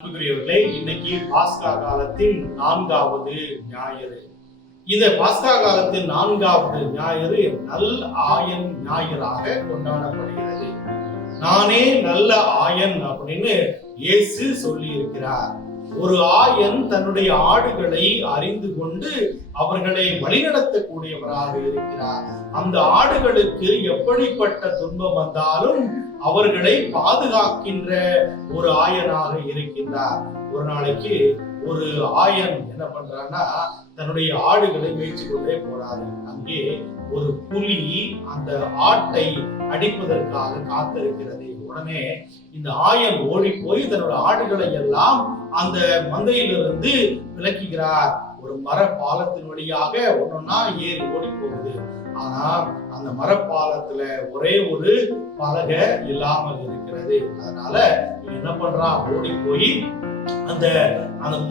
அன்புக்குரியவர்களே, இன்னைக்கு பாஸ்கா காலத்தின் 4வது ஞாயிறு. இந்த பாஸ்கா காலத்தின் 4வது ஞாயிறு நல் ஆயன் ஞாயிறாக கொண்டாடப்படுகிறது. நானே நல்ல ஆயன் அப்படின்னு இயேசு சொல்லி இருக்கிறார். ஒரு ஆயன் தன்னுடைய ஆடுகளை அறிந்து கொண்டு அவர்களை வழிநடத்தக்கூடியவராக இருக்கிறார். அந்த ஆடுகளுக்கு எப்படிப்பட்ட துன்பம் வந்தாலும் அவர்களை பாதுகாக்கின்ற ஒரு ஆயனாக இருக்கின்றார். ஒரு நாளைக்கு ஒரு ஆயன் என்ன பண்றான்னா, தன்னுடைய ஆடுகளை மேய்ச்சி கொண்டே போறாரு. அங்கே ஒரு புலி அந்த ஆட்டை அடிப்பதற்காக காத்திருக்கிறது. உடனே இந்த ஆயன் ஓடி போய் தன்னுடைய ஆடுகளை எல்லாம் அந்த மந்தையிலிருந்து விலக்குகிறார். ஒரு மர பாலத்தின் வழியாக ஒன்னொன்னா ஏறி ஓடி போகுது. ஆனா அந்த மரப்பாலத்துல ஒரே ஒரு பலகை இல்லாமல் இருக்கிறது. அதனால என்ன பண்றான், ஓடி போய் அந்த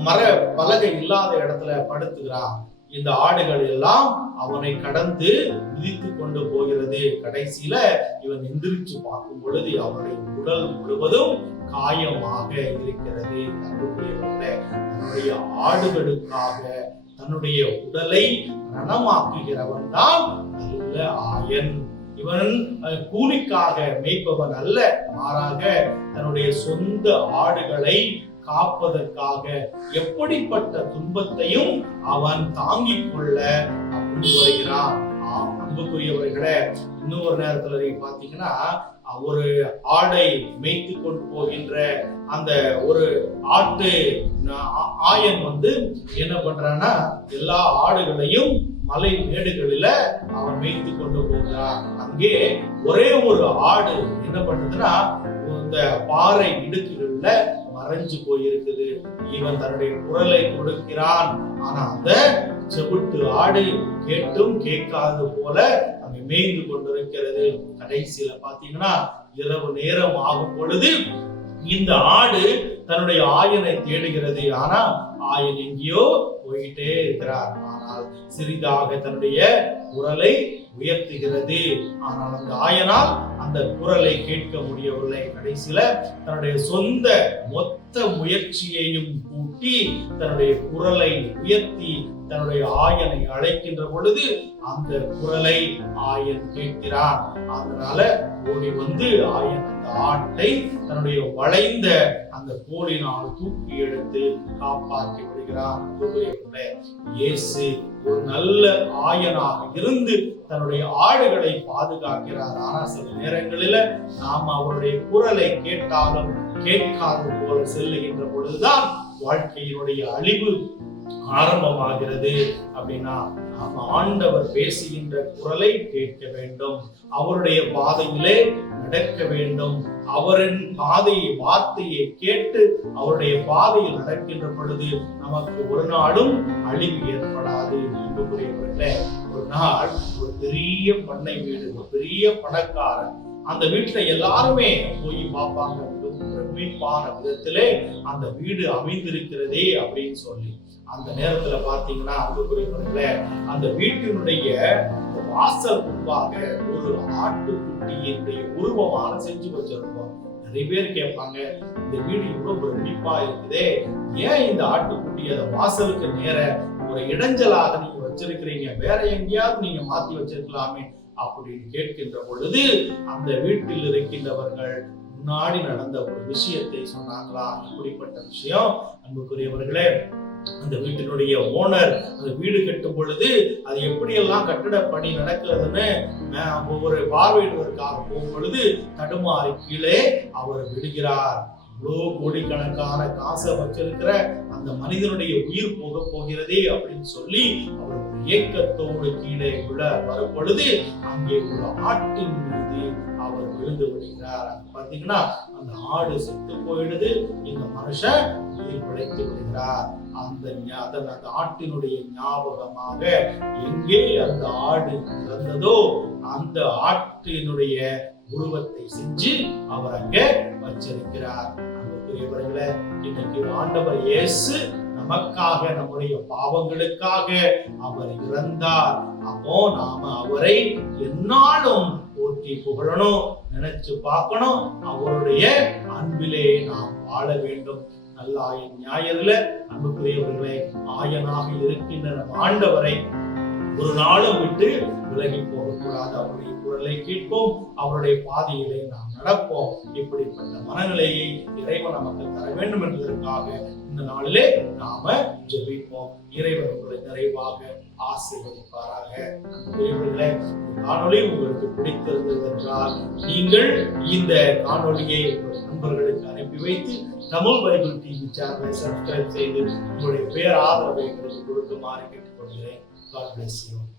மர பலகை இல்லாத இடத்துல படுத்துகிறான். இந்த ஆடுகள் எல்லாம் அவனை கடந்து மிதித்து கொண்டு போகிறது. கடைசியில இவன் எந்திரிச்சு பார்க்கும் பொழுது அவனுடைய உடல் முழுவதும் காயமாக இருக்கிறது. தன்னுடைய ஆடுகளுக்காக தன்னுடைய உடலை ரணமாக்குகிறவன் தான் நல்ல ஆயன். இவன் கூலிக்காக மேய்ப்பவன் அல்ல, மாறாக தன்னுடைய சொந்த ஆடுகளை காப்பதற்காக எப்படிப்பட்ட துன்பத்தையும் அவன் தாங்கிக் கொள்ள வருகிறான். அன்புக்குரியவர்களே, இன்னொரு நேரத்துல நீங்க பாத்தீங்கன்னா, ஒரு ஆடை மேய்த்து கொண்டு போகின்ற அந்த ஒரு ஆட்டு ஆயன் என்ன பண்றான்னா, எல்லா ஆடுகளையும் மலை மேடுகளில அவன் மேய்த்து கொண்டு போகிறான். அங்கே ஒரே ஒரு ஆடு என்ன பண்ணுதுன்னா, இந்த பாறை இடுக்குகள்ல மறைஞ்சு போயிருக்குது. இவன் தன்னுடைய குரலை கொடுக்கிறான். ஆனா அந்த செவிட்டு ஆடு கேட்டும் கேட்காது போல அங்கே மேய்ந்து கொண்டிருக்கிறது. கடைசியில பாத்தீங்கன்னா, இரவு நேரம் ஆகும் பொழுது இந்த ஆடு தன்னுடைய ஆயனை தேடுகிறது. ஆனா ஆயன் எங்கேயோ போயிட்டே இருக்கிறார். ஆனால் சிறிதாக தன்னுடைய குரலை உயர்த்துகிறது. ஆனால் அந்த ஆயனால் அந்த குரலை கேட்க முடியவில்லை. கடைசியில தன்னுடைய சொந்த மொத்த முயற்சியையும் கூட்டி தன்னுடைய குரலை உயர்த்தி தன்னுடைய ஆயனை அழைக்கின்ற பொழுது அந்த குரலை ஆயன் கேட்கிறான். அதனால ஓடி ஆயன் அந்த ஆட்டை தன்னுடைய வளைந்த அந்த கோலினால் தூக்கி எடுத்து காப்பாற்றி விடுகிறான். இயேசு ஒரு நல்ல ஆயனாக இருந்து தன்னுடைய ஆடுகளை பாதுகாக்கிறார். ஆனா சில நேரங்களில நாம் அவருடைய குரலை கேட்டாலும் கேட்காது போல செல்லுகின்ற பொழுதுதான் வாழ்க்கையினுடைய அழிவு ஆரம்பமாகிறது. அப்படின்னா நாம ஆண்டவர் பேசுகின்ற குரலை கேட்க வேண்டும், அவருடைய பாதையிலே நடக்க வேண்டும். அவரின் வார்த்தையை கேட்டு அவருடைய பாதையில் நடக்கின்ற பொழுது நமக்கு ஒரு நாளும் அழிவு ஏற்படாது. அன்புக்குரியவர்களே, ஒரு நாள் ஒரு பெரிய பண்ணை வீடு, ஒரு பெரிய பணக்காரன், அந்த வீட்டுல எல்லாருமே போய் பார்ப்பாங்க. பிரமிப்பான விதத்திலே அந்த வீடு அமைந்திருக்கிறதே அப்படின்னு சொல்லி அந்த நேரத்துல பாத்தீங்கன்னா, அன்புக்குரியவர்களே, அந்த வீட்டினுடைய வாசல் முன்பாக ஒரு ஆட்டுக்குட்டியினுடைய உருவமான செஞ்சு வச்சிருக்கோம். நிறைய பேர் கேட்பாங்க, இந்த வீடு இவ்வளவு பிரமிப்பா இருக்குதே, ஏன் இந்த ஆட்டுக்குட்டி அதை வாசலுக்கு நேர ஒரு இடைஞ்சலாக நீங்க வச்சிருக்கிறீங்க, வேற எங்கேயாவது நீங்க மாத்தி வச்சிருக்கலாமே அப்படின்னு கேட்கின்ற பொழுது அந்த வீட்டில் இருக்கின்றவர்கள் முன்னாடி நடந்த ஒரு விஷயத்தை சொன்னாங்களா. இப்படிப்பட்ட விஷயம் அன்புக்குரியவர்களே, அந்த வீட்டினுடைய ஓனர் அந்த வீடு கட்டும் பொழுது அது எப்படியெல்லாம் கட்டிட பணி நடக்கிறதுன்னு ஒரு பார்வையிடுவதற்காக போகும் பொழுது தடுமாறி கீழே அவர் விடுகிறார். இவ்வளோ கோடிக்கணக்கான காசை வச்சிருக்கிற அந்த மனிதனுடைய உயிர் போக போகிறதே அப்படின்னு சொல்லி அவர் ஏக்கத்தோடு கீழே விழ வரும் பொழுது அங்கே ஒரு ஆட்டின் மீது அவர் விழுந்து விடுகிறார். பாத்தீங்கன்னா, அந்த ஆடு செத்து போயிடுது, இந்த மனுஷன் உயிர் பிழைத்து விடுகிறார். அந்த ஆட்டினுடைய ஞாபகமாக எங்கே அந்த ஆடு இறந்ததோ அந்த ஆட்டினுடைய உருவத்தை செஞ்சு அவர் அங்கே வச்சிருக்கிறார். அன்புக்குரியவர்களே, இன்னைக்கு ஆண்டவர் இயேசு நமக்காக, நம்முடைய பாவங்களுக்காக அவர் இறந்தார். அப்போ நாம அவரை எந்நாளும் போற்றி புகழணும், நினைச்சு பார்க்கணும். அவருடைய அன்பிலே நாம் வாழ வேண்டும். நல்ல ஆயன் ஞாயிறுல அன்புக்குரியவர்களே, ஆயனாக இருக்கின்ற நம் ஆண்டவரை ஒரு நாளும் விட்டு விலகி போகக்கூடாது. அவருடைய குரலை கேட்போம், அவருடைய பாதையிலே நாம் நடப்போம். இப்படிப்பட்ட மனநிலையை இறைவன் நமக்கு தர வேண்டும் என்பதற்காக இந்த நாளிலே நாம ஜெபிப்போம். இறைவன் உங்களை நிறைவாக ஆசீர்வதிப்பாராக. அன்புக்குரியவர்களே, காணொளி உங்களுக்கு பிடித்திருந்தது என்றால் நீங்கள் இந்த காணொளியை உங்கள் நண்பர்களுக்கு அனுப்பி வைத்து தமிழ் பைபிள் டிவி சேனலை சப்ஸ்கிரைப் செய்து உங்களுடைய பேர் ஆதரவை எங்களுக்கு கொடுக்குமாறு கேட்டுக்கொள்கிறேன். God bless you.